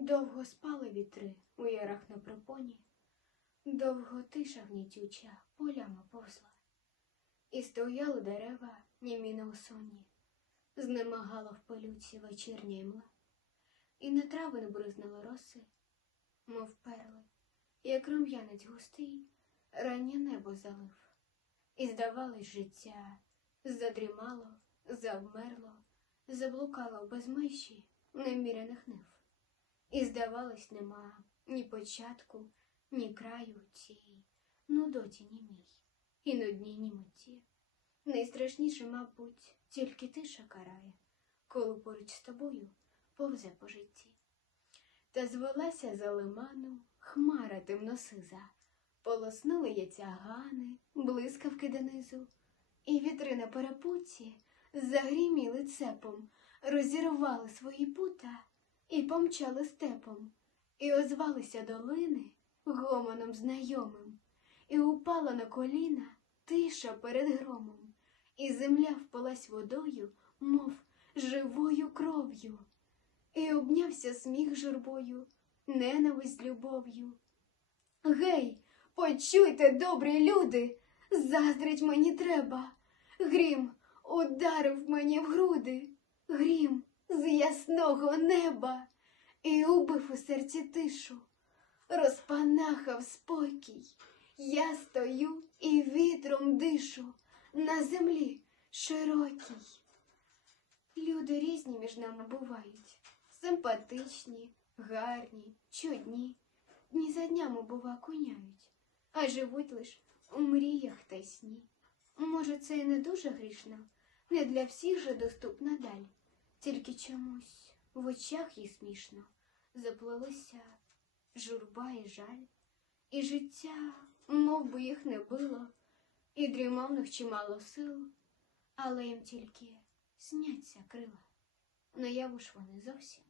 Довго спали вітри у ярах на припоні, довго тиша гнітюча полями повзла, і стояли дерева, німі на осоні, знемагала в пилюці вечірня імла, і на трави не бризнули роси, мов перли, як рум'янець густий, раннє небо залив, і здавалось життя, задрімало, завмерло, заблукало в безмежі неміряних нив. І, здавалось, нема ні початку, ні краю цій нудоті німій, і нудній німоті. Найстрашніше, мабуть, тільки тиша карає, коли поруч з тобою повзе по житті. Та звелася за лиману хмара темносиза, полоснули яйця гани, блискавки донизу, і вітри на перепутці загріміли цепом, розірвали свої пута і помчали степом, і озвалися долини гомоном знайомим, і упала на коліна тиша перед громом, і земля впалась водою, мов живою кров'ю, і обнявся сміх журбою, ненависть любов'ю. Гей, почуйте, добрі люди, заздрить мені треба. Грім ударив мені в груди, грім з ясного неба і убив у серці тишу, розпанахав спокій. Я стою і вітром дишу на землі широкій. Люди різні між нами бувають, симпатичні, гарні, чудні, дні за днями, бува, коняють, а живуть лиш у мріях та сні. Може, це і не дуже грішно, не для всіх же доступна даль. Тільки чомусь в очах їй смішно заплелися журба і жаль, і життя, мов би їх не було, і дрімав них чимало сил, але їм тільки сняться крила, наяву ж вони зовсім